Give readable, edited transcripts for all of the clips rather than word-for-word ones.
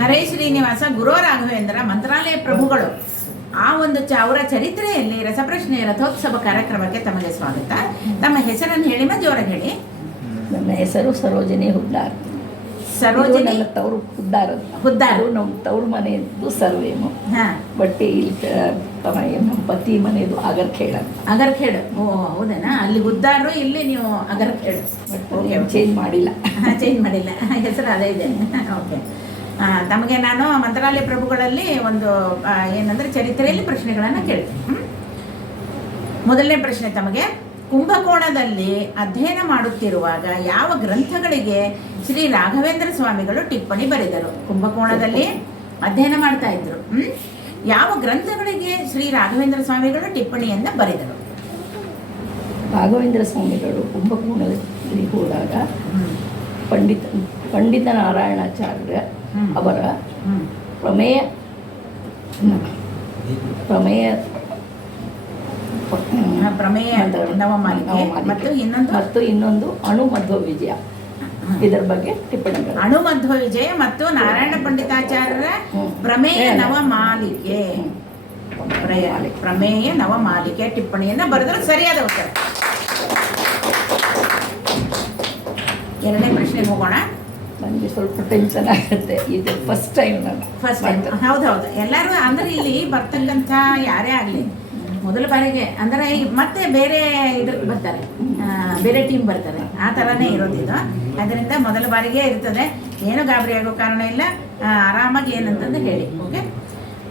ಹರೇ ಶ್ರೀನಿವಾಸ ಗುರು ರಾಘವೇಂದ್ರ ಮಂತ್ರಾಲಯ ಪ್ರಭುಗಳು ಆ ಒಂದು ಅವರ ಚರಿತ್ರೆಯಲ್ಲಿ ರಸಪ್ರಶ್ನೆ ರಥೋತ್ಸವ ಕಾರ್ಯಕ್ರಮಕ್ಕೆ ತಮಗೆ ಸ್ವಾಗತ. ತಮ್ಮ ಹೆಸರನ್ನು ಹೇಳಿ ಜೋರಾಗಿ ಹೇಳಿ. ನನ್ನ ಹೆಸರು ಸರೋಜಿನಿ ಹುದ್ದಾರ್. ಸರೋಜಿನಿ ನನ್ನ ತವರು ಹುದ್ದಾರು ನಮ್ಮ ತವ್ರ ಮನೆಯದ್ದು ಸರ್ವೇಮು. ಬಟ್ ಇಲ್ಲಿ ನಮ್ಮ ಪತಿ ಮನೆಯದು ಅಗರ್ಖೇಡ್ ಅಂತ. ಅಗರ್ಖೇಡ್. ಓ ಹೌದೇನಾ, ಅಲ್ಲಿ ಹುದ್ದಾರು, ಇಲ್ಲಿ ನೀವು ಅಗರ್ಖೇಡ್. ಚೇಂಜ್ ಮಾಡಿಲ್ಲ. ಚೇಂಜ್ ಮಾಡಿಲ್ಲ, ಹೆಸರು ಅದೇ ಇದೆ. ಓಕೆ. ತಮಗೆ ನಾನು ಮಂತ್ರಾಲಯ ಪ್ರಭುಗಳಲ್ಲಿ ಒಂದು ಏನಂದ್ರೆ ಚರಿತ್ರೆಯಲ್ಲಿ ಪ್ರಶ್ನೆಗಳನ್ನು ಕೇಳ್ತೀನಿ. ಮೊದಲನೇ ಪ್ರಶ್ನೆ ತಮಗೆ, ಕುಂಭಕೋಣದಲ್ಲಿ ಅಧ್ಯಯನ ಮಾಡುತ್ತಿರುವಾಗ ಯಾವ ಗ್ರಂಥಗಳಿಗೆ ಶ್ರೀ ರಾಘವೇಂದ್ರ ಸ್ವಾಮಿಗಳು ಟಿಪ್ಪಣಿ ಬರೆದರು? ಕುಂಭಕೋಣದಲ್ಲಿ ಅಧ್ಯಯನ ಮಾಡ್ತಾ ಇದ್ರು, ಯಾವ ಗ್ರಂಥಗಳಿಗೆ ಶ್ರೀ ರಾಘವೇಂದ್ರ ಸ್ವಾಮಿಗಳು ಟಿಪ್ಪಣಿಯನ್ನ ಬರೆದರು? ರಾಘವೇಂದ್ರ ಸ್ವಾಮಿಗಳು ಕುಂಭಕೋಣದಲ್ಲಿ ಹೋದಾಗ ಪಂಡಿತ ನಾರಾಯಣಾಚಾರ್ಯ ಅವರ ಪ್ರಮೇಯ ನವಮಾಲಿಕೆ ಮತ್ತು ಇನ್ನೊಂದು ಅಣು ಮಧ್ವ ವಿಜಯ, ಇದರ ಬಗ್ಗೆ ಟಿಪ್ಪಣಿಗಳು. ಅಣು ಮಧ್ವ ವಿಜಯ ಮತ್ತು ನಾರಾಯಣ ಪಂಡಿತಾಚಾರ್ಯರ ಪ್ರಮೇಯ ನವಮಾಲಿಕೆ, ಪ್ರಮೇಯ ನವಮಾಲಿಕೆ ಟಿಪ್ಪಣಿಯನ್ನ ಬರೆದರು. ಸರಿಯಾದ ಉತ್ತರ. ಎರಡನೇ ಪ್ರಶ್ನೆಗೆ ಹೋಗೋಣ. ನನಗೆ ಸ್ವಲ್ಪ ಟೆನ್ಷನ್ ಆಗುತ್ತೆ, ಇದು ಫಸ್ಟ್ ಟೈಮ್. ಹೌದೌದು, ಎಲ್ಲರೂ ಅಂದ್ರೆ ಇಲ್ಲಿ ಬರ್ತಕ್ಕಂಥ ಯಾರೇ ಆಗಲಿ ಮೊದಲ ಬಾರಿಗೆ ಅಂದರೆ ಮತ್ತೆ ಬೇರೆ ಇದಕ್ಕೆ ಬರ್ತಾರೆ, ಬೇರೆ ಟೀಮ್ ಬರ್ತಾರೆ, ಆ ಥರನೇ ಇರೋದಿದು. ಅದರಿಂದ ಮೊದಲ ಬಾರಿಗೆ ಇರ್ತದೆ, ಏನು ಗಾಬರಿ ಆಗೋ ಕಾರಣ ಇಲ್ಲ. ಆರಾಮಾಗಿ ಏನಂತಂದು ಹೇಳಿ. ಓಕೆ,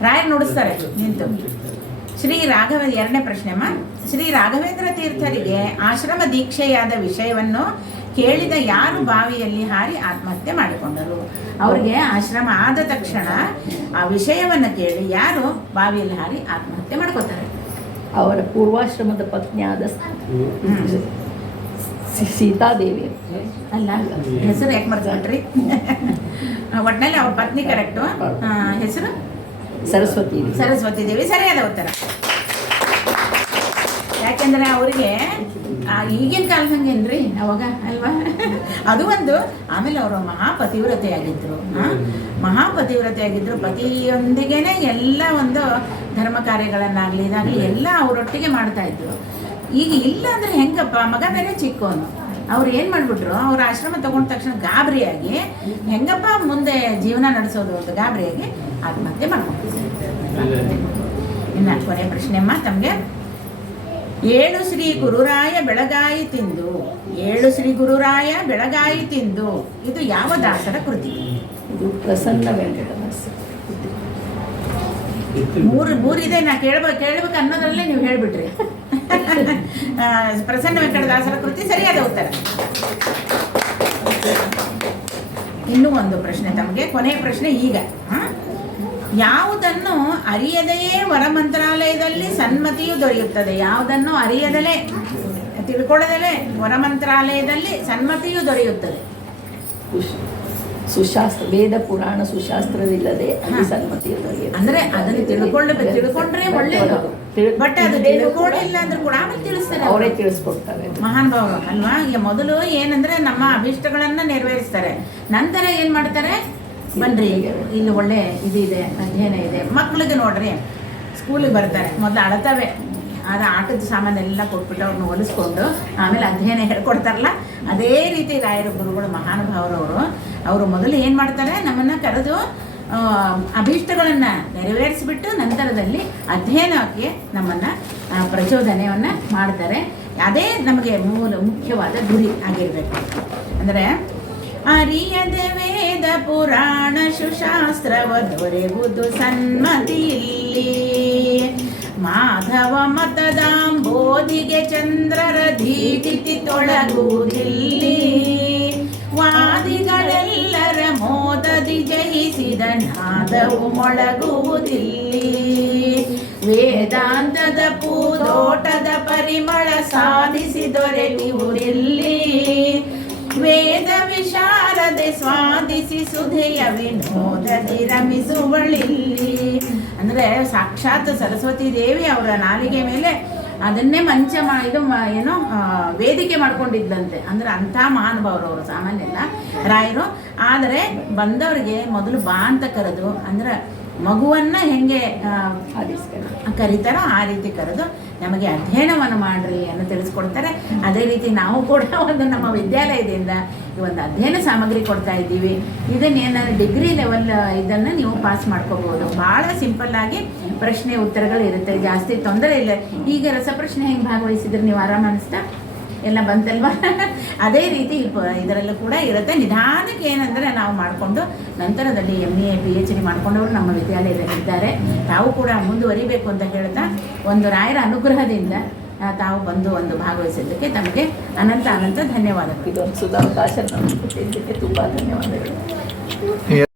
ರಾಯರು ನುಡಿಸ್ತಾರೆ ನಿಂತು. ಎರಡನೇ ಪ್ರಶ್ನೆ ಅಮ್ಮ, ಶ್ರೀ ರಾಘವೇಂದ್ರ ತೀರ್ಥರಿಗೆ ಆಶ್ರಮ ದೀಕ್ಷೆಯಾದ ವಿಷಯವನ್ನು ಕೇಳಿದ ಯಾರು ಬಾವಿಯಲ್ಲಿ ಹಾರಿ ಆತ್ಮಹತ್ಯೆ ಮಾಡಿಕೊಂಡರು? ಅವರಿಗೆ ಆಶ್ರಮ ಆದ ತಕ್ಷಣ ಆ ವಿಷಯವನ್ನು ಕೇಳಿ ಯಾರು ಬಾವಿಯಲ್ಲಿ ಹಾರಿ ಆತ್ಮಹತ್ಯೆ ಮಾಡ್ಕೋತಾರೆ? ಅವರ ಪೂರ್ವಾಶ್ರಮದ ಪತ್ನಿಯಾದ ಸೀತಾದೇವಿ. ಅಲ್ಲ, ಹೆಸರು ಯಾಕೆ ಮರ್ಕೊಂಡ್ರಿ? ಒಟ್ಟಿನಲ್ಲಿ ಅವ್ರ ಪತ್ನಿ ಕರೆಕ್ಟು. ಹೆಸರು ಸರಸ್ವತಿ ದೇವಿ. ಸರಿಯಾದ ಉತ್ತರ. ಯಾಕೆಂದ್ರೆ ಅವರಿಗೆ ಈಗಿನ ಕಾಲದಂಗೇನ್ರಿ ಅವಾಗ ಅಲ್ವಾ, ಅದು ಒಂದು. ಆಮೇಲೆ ಅವರು ಮಹಾಪತಿವ್ರತೆಯಾಗಿದ್ರು. ಪತಿಯೊಂದಿಗೇನೆ ಎಲ್ಲ ಒಂದು ಧರ್ಮ ಕಾರ್ಯಗಳನ್ನಾಗಲಿ ಇದಾಗಲಿ ಎಲ್ಲ ಅವರೊಟ್ಟಿಗೆ ಮಾಡ್ತಾ ಇದ್ರು. ಈಗ ಇಲ್ಲ ಅಂದ್ರೆ ಹೆಂಗಪ್ಪ, ಮಗ ಬೇರೆ ಚಿಕ್ಕವನು. ಅವ್ರು ಏನು ಮಾಡಿಬಿಟ್ರು, ಅವ್ರ ಆಶ್ರಮ ತಗೊಂಡ ತಕ್ಷಣ ಗಾಬರಿಯಾಗಿ ಹೆಂಗಪ್ಪ ಮುಂದೆ ಜೀವನ ನಡೆಸೋದು ಅಂತ ಗಾಬರಿಯಾಗಿ ಆತ್ಮಹತ್ಯೆ ಮಾಡ್ಕೊಂಡಿದ್ದಾರೆ. ಇನ್ನು ಕೊನೆ ಪ್ರಶ್ನೆ ಅಮ್ಮ ತಮಗೆ, ಏಳು ಶ್ರೀ ಗುರುರಾಯ ಬೆಳಗಾಯಿ ತಿಂದು ಇದು ಯಾವ ದಾಸರ ಕೃತಿ? ಇದು ಪ್ರಸನ್ನ ವೆಂಕಟದಾಸ. ಮೂರಿದೆ, ನಾ ಕೇಳ್ಬೇಕು ಅನ್ನೋದ್ರಲ್ಲೇ ನೀವು ಹೇಳ್ಬಿಟ್ರಿ. ಪ್ರಸನ್ನ ವೆಂಕಟದಾಸರ ಕೃತಿ. ಸರಿಯಾದ ಉತ್ತರ. ಇನ್ನೂ ಒಂದು ಪ್ರಶ್ನೆ ತಮಗೆ, ಕೊನೆಯ ಪ್ರಶ್ನೆ ಈಗ. ಯಾವುದನ್ನು ಅರಿಯದೆಯೇ ವರ ಮಂತ್ರಾಲಯದಲ್ಲಿ ಸನ್ಮತಿಯು ದೊರೆಯುತ್ತದೆ? ಯಾವುದನ್ನು ಅರಿಯದಲೇ ತಿಳ್ಕೊಳ್ಳದಲೇ ವರ ಮಂತ್ರಾಲಯದಲ್ಲಿ ಸನ್ಮತಿಯು ದೊರೆಯುತ್ತದೆ? ಸುಶಾಸ್ತ್ರ, ವೇದ ಪುರಾಣ ಸುಶಾಸ್ತ್ರವಿಲ್ಲದೆ ಅಲ್ಲಿ ಸನ್ಮತಿಯು ದೊರೆಯುತ್ತದೆ. ಅಂದ್ರೆ ಅದನ್ನು ತಿಳ್ಕೊಂಡ್ರೆ ಒಳ್ಳೆಯದು. ಬಟ್ ಅದು ತಿಳ್ಕೊಂಡಿಲ್ಲ ಅಂದ್ರೆ ಕೂಡ ಆಮೇಲೆ ತಿಳಿಸ್ತಾರೆ, ಅವರೇ ತಿಳಿಸ್ಕೊಡ್ತಾರೆ. ಮಹಾನ್ ಭಾವರು ಅಲ್ವಾ. ಈಗ ಮೊದಲು ಏನಂದ್ರೆ ನಮ್ಮ ಅಭೀಷ್ಟಗಳನ್ನ ನೆರವೇರಿಸ್ತಾರೆ, ನಂತರ ಏನ್ ಮಾಡ್ತಾರೆ, ಬನ್ರಿ ಇಲ್ಲಿ ಒಳ್ಳೆ ಇದೆ, ಅಧ್ಯಯನ ಇದೆ. ಮಕ್ಳಿಗೆ ನೋಡ್ರಿ, ಸ್ಕೂಲಿಗೆ ಬರ್ತಾರೆ, ಮೊದಲು ಅಳತವೆ, ಅದು ಆಟದ ಸಾಮಾನೆಲ್ಲ ಕೊಟ್ಬಿಟ್ಟು ಅವ್ರನ್ನ ಹೊಲಿಸ್ಕೊಂಡು ಆಮೇಲೆ ಅಧ್ಯಯನ ಹೇಳ್ಕೊಡ್ತಾರಲ್ಲ, ಅದೇ ರೀತಿ ರಾಯರು ಗುರುಗಳು ಮಹಾನುಭಾವರವರು ಅವರು ಮೊದಲು ಏನು ಮಾಡ್ತಾರೆ, ನಮ್ಮನ್ನು ಕರೆದು ಅಭೀಷ್ಟಗಳನ್ನು ನೆರವೇರಿಸಿಬಿಟ್ಟು ನಂತರದಲ್ಲಿ ಅಧ್ಯಯನಕ್ಕೆ ನಮ್ಮನ್ನು ಪ್ರಚೋದನೆಯನ್ನು ಮಾಡ್ತಾರೆ. ಅದೇ ನಮಗೆ ಮುಖ್ಯವಾದ ಗುರಿ ಆಗಿರಬೇಕು. ಅಂದರೆ ಅರಿಯದೆ ವೇದ ಪುರಾಣ ಸುಶಾಸ್ತ್ರವ ದೊರೆಯುವುದು ಸನ್ಮತಿಯಲ್ಲಿ, ಮಾಧವ ಮತದಾಂಬೋಧಿಗೆ ಚಂದ್ರರ ದೀದಿತಿ ತೊಳಗುವುದಿಲ್ಲಿ, ವಾದಿಗಳೆಲ್ಲರ ಮೋದದಿ ಜಯಿಸಿದ ನಾದವು ಮೊಳಗುವುದಿಲ್ಲಿ, ವೇದಾಂತದ ಪೂದೋಟದ ಪರಿಮಳ ಸಾಧಿಸಿ ದೊರೆಯುವುದಿಲ್ಲಿ, ವೇದ ವಿಶಾರದೆ ಸ್ವಾದಿಸಿ ಸುಧೆಯ ವಿನೋದದಿ ರಮಿಸುವಳಿಲ್ಲಿ. ಅಂದರೆ ಸಾಕ್ಷಾತ್ ಸರಸ್ವತಿ ದೇವಿ ಅವರ ನಾಲಿಗೆ ಮೇಲೆ ಅದನ್ನೇ ಮಂಚ ಏನೋ ವೇದಿಕೆ ಮಾಡ್ಕೊಂಡಿದ್ದಂತೆ. ಅಂದ್ರೆ ಅಂಥ ಮಹಾನುಭಾವರು ಅವರು, ಸಾಮಾನ್ಯ ಅಲ್ಲ ರಾಯರು. ಆದರೆ ಬಂದವರಿಗೆ ಮೊದಲು ಬಾ ಅಂತ ಕರೆದು, ಅಂದ್ರೆ ಮಗುವನ್ನು ಹೆಂಗೆ ಕರೀತಾರೋ ಆ ರೀತಿ ಕರೆದು ನಮಗೆ ಅಧ್ಯಯನವನ್ನು ಮಾಡ್ರಿ ಅಂತ ತಿಳಿಸ್ಕೊಡ್ತಾರೆ. ಅದೇ ರೀತಿ ನಾವು ಕೂಡ ಒಂದು ನಮ್ಮ ವಿದ್ಯಾಲಯದಿಂದ ಈ ಒಂದು ಅಧ್ಯಯನ ಸಾಮಗ್ರಿ ಕೊಡ್ತಾ ಇದ್ದೀವಿ. ಇದನ್ನೇನಾದ್ರು ಡಿಗ್ರಿ ಲೆವೆಲ್ ಇದನ್ನು ನೀವು ಪಾಸ್ ಮಾಡ್ಕೋಬೋದು. ಭಾಳ ಸಿಂಪಲ್ಲಾಗಿ ಪ್ರಶ್ನೆ ಉತ್ತರಗಳು ಇರುತ್ತೆ, ಜಾಸ್ತಿ ತೊಂದರೆ ಇಲ್ಲ. ಈಗ ರಸಪ್ರಶ್ನೆ ಹೆಂಗೆ ಭಾಗವಹಿಸಿದ್ರೆ ನೀವು ಆರಾಮ ಅನಿಸ್ತಾ ಎಲ್ಲ ಬಂತಲ್ವಾ? ಅದೇ ರೀತಿ ಇದರಲ್ಲೂ ಕೂಡ ಇರುತ್ತೆ. ನಿಧಾನಕ್ಕೆ ಏನಂದರೆ ನಾವು ಮಾಡಿಕೊಂಡು ನಂತರದಲ್ಲಿ MA PhD ಮಾಡ್ಕೊಂಡವರು ನಮ್ಮ ವಿದ್ಯಾಲಯದಲ್ಲಿದ್ದಾರೆ. ತಾವು ಕೂಡ ಮುಂದುವರಿಬೇಕು ಅಂತ ಹೇಳ್ತಾ ಒಂದು ರಾಯರ ಅನುಗ್ರಹದಿಂದ ತಾವು ಬಂದು ಒಂದು ಭಾಗವಹಿಸಿದ್ದಕ್ಕೆ ತಮಗೆ ಅನಂತ ಧನ್ಯವಾದಗಳು. ಇದೊಂದು ಸುಧಾವಕಾಶ ನಮಗೆ ಕೊಟ್ಟಿದ್ದಕ್ಕೆ ತುಂಬ ಧನ್ಯವಾದಗಳು.